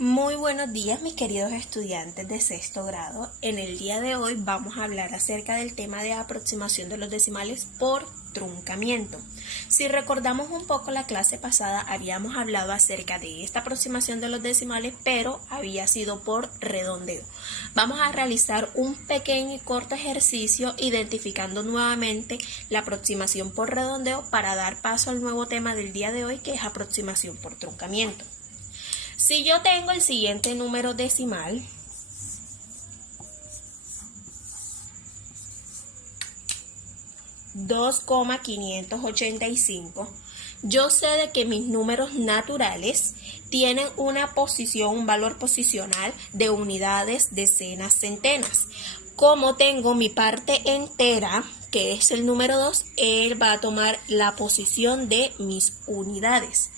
Muy buenos días, mis queridos estudiantes de sexto grado. En el día de hoy vamos a hablar acerca del tema de aproximación de los decimales por truncamiento. Si recordamos un poco la clase pasada, habíamos hablado acerca de esta aproximación de los decimales, pero había sido por redondeo. Vamos a realizar un pequeño y corto ejercicio identificando nuevamente la aproximación por redondeo para dar paso al nuevo tema del día de hoy, que es aproximación por truncamiento. Si yo tengo el siguiente número decimal, $2,585, yo sé de que mis números naturales tienen una posición, un valor posicional de unidades, decenas, centenas. Como tengo mi parte entera, que es el número 2, él va a tomar la posición de mis unidades.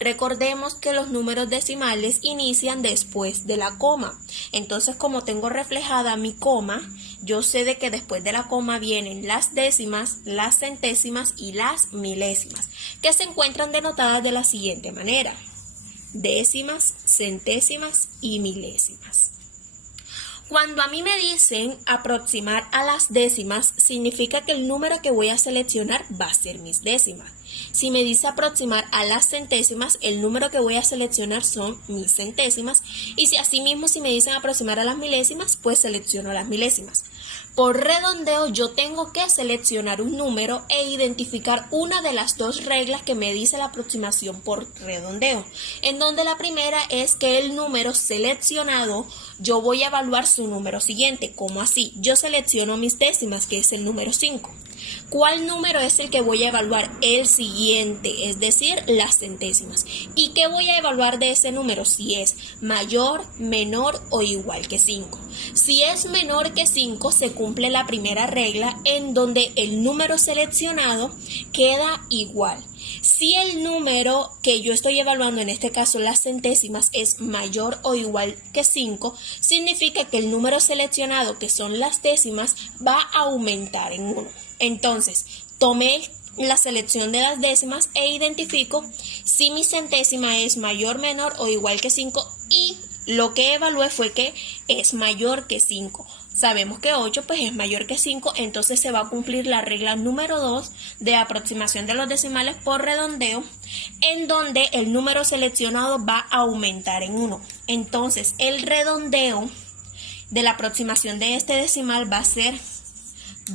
Recordemos que los números decimales inician después de la coma. Entonces, como tengo reflejada mi coma, yo sé de que después de la coma vienen las décimas, las centésimas y las milésimas, que se encuentran denotadas de la siguiente manera: décimas, centésimas y milésimas. Cuando a mí me dicen aproximar a las décimas, significa que el número que voy a seleccionar va a ser mis décimas. Si me dice aproximar a las centésimas, el número que voy a seleccionar son mis centésimas. Y si asimismo si me dicen aproximar a las milésimas, pues selecciono las milésimas. Por redondeo yo tengo que seleccionar un número e identificar una de las dos reglas que me dice la aproximación por redondeo, en donde la primera es que el número seleccionado yo voy a evaluar su número siguiente. ¿Cómo así? Yo selecciono mis décimas, que es el número 5. ¿Cuál número es el que voy a evaluar? El siguiente, es decir, las centésimas. ¿Y qué voy a evaluar de ese número? Si es mayor, menor o igual que 5. Si es menor que 5, se cumple la primera regla en donde el número seleccionado queda igual. Si el número que yo estoy evaluando, en este caso las centésimas, es mayor o igual que 5, significa que el número seleccionado, que son las décimas, va a aumentar en 1. Entonces, tomé la selección de las décimas e identifico si mi centésima es mayor, menor o igual que 5, y lo que evalué fue que es mayor que 5. Sabemos que 8 pues es mayor que 5, entonces se va a cumplir la regla número 2 de aproximación de los decimales por redondeo, en donde el número seleccionado va a aumentar en 1. Entonces, el redondeo de la aproximación de este decimal va a ser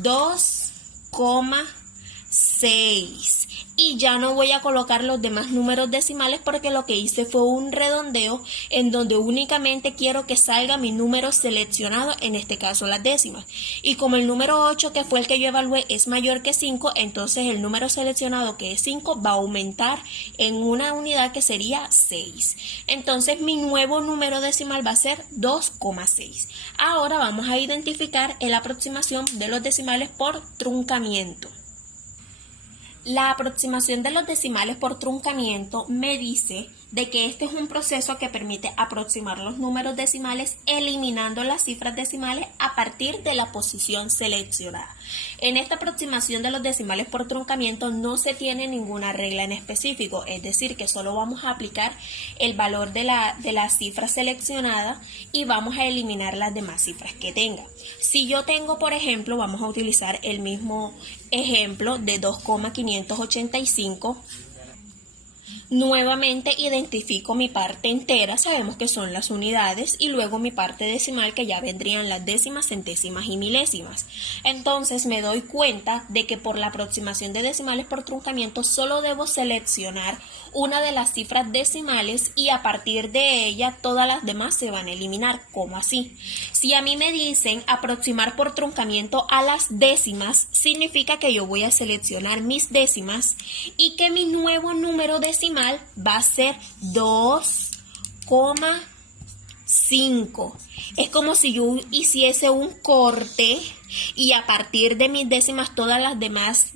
2,6. Y ya no voy a colocar los demás números decimales porque lo que hice fue un redondeo en donde únicamente quiero que salga mi número seleccionado, en este caso las décimas. Y como el número 8, que fue el que yo evalué, es mayor que 5, entonces el número seleccionado, que es 5, va a aumentar en una unidad que sería 6. Entonces mi nuevo número decimal va a ser 2,6. Ahora vamos a identificar la aproximación de los decimales por truncamiento. La aproximación de los decimales por truncamiento me dice de que este es un proceso que permite aproximar los números decimales eliminando las cifras decimales a partir de la posición seleccionada. En esta aproximación de los decimales por truncamiento no se tiene ninguna regla en específico, es decir, que solo vamos a aplicar el valor de la cifra seleccionada y vamos a eliminar las demás cifras que tenga. Si yo tengo, por ejemplo, vamos a utilizar el mismo ejemplo de 2,585. Nuevamente identifico mi parte entera, sabemos que son las unidades, y luego mi parte decimal, que ya vendrían las décimas, centésimas y milésimas. Entonces me doy cuenta de que por la aproximación de decimales por truncamiento solo debo seleccionar una de las cifras decimales y a partir de ella todas las demás se van a eliminar. ¿Cómo así? Si a mí me dicen aproximar por truncamiento a las décimas, significa que yo voy a seleccionar mis décimas y que mi nuevo número decimal va a ser 2,5. Es como si yo hiciese un corte y a partir de mis décimas todas las demás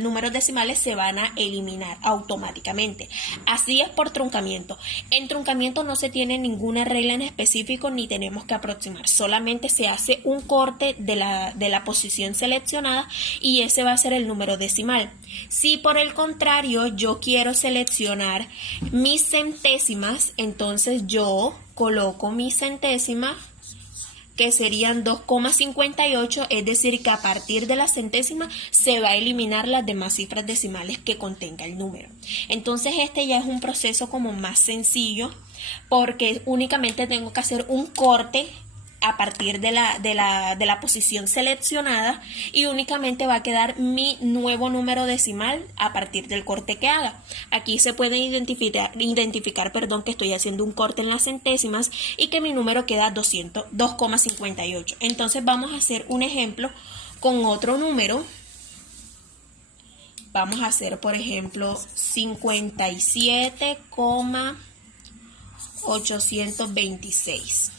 números decimales se van a eliminar automáticamente. Así es por truncamiento. En truncamiento no se tiene ninguna regla en específico ni tenemos que aproximar, solamente se hace un corte de la posición seleccionada y ese va a ser el número decimal. Si por el contrario yo quiero seleccionar mis centésimas, entonces yo coloco mi centésima, que serían 2,58, es decir que a partir de la centésima se va a eliminar las demás cifras decimales que contenga el número. Entonces este ya es un proceso como más sencillo porque únicamente tengo que hacer un corte a partir de la posición seleccionada y únicamente va a quedar mi nuevo número decimal a partir del corte que haga. Aquí se puede identificar que estoy haciendo un corte en las centésimas y que mi número queda 2,58. Entonces vamos a hacer un ejemplo con otro número. Vamos a hacer, por ejemplo, 57,826.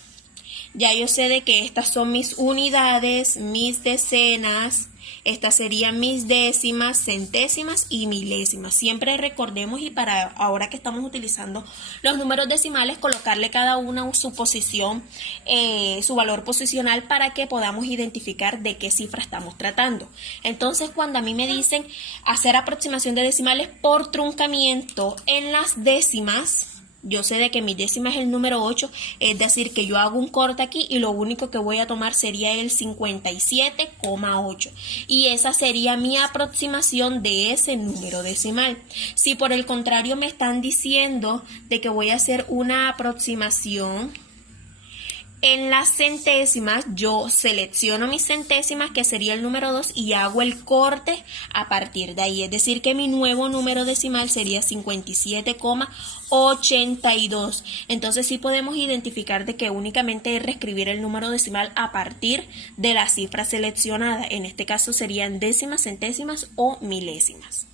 Ya yo sé de que estas son mis unidades, mis decenas, estas serían mis décimas, centésimas y milésimas. Siempre recordemos, y para ahora que estamos utilizando los números decimales, colocarle cada una su posición, su valor posicional para que podamos identificar de qué cifra estamos tratando. Entonces, cuando a mí me dicen hacer aproximación de decimales por truncamiento en las décimas, yo sé de que mi décima es el número 8, es decir, que yo hago un corte aquí y lo único que voy a tomar sería el 57,8. Y esa sería mi aproximación de ese número decimal. Si por el contrario me están diciendo de que voy a hacer una aproximación en las centésimas, yo selecciono mis centésimas, que sería el número 2, y hago el corte a partir de ahí. Es decir, que mi nuevo número decimal sería 57,82. Entonces sí podemos identificar de que únicamente es reescribir el número decimal a partir de la cifra seleccionada. En este caso serían décimas, centésimas o milésimas.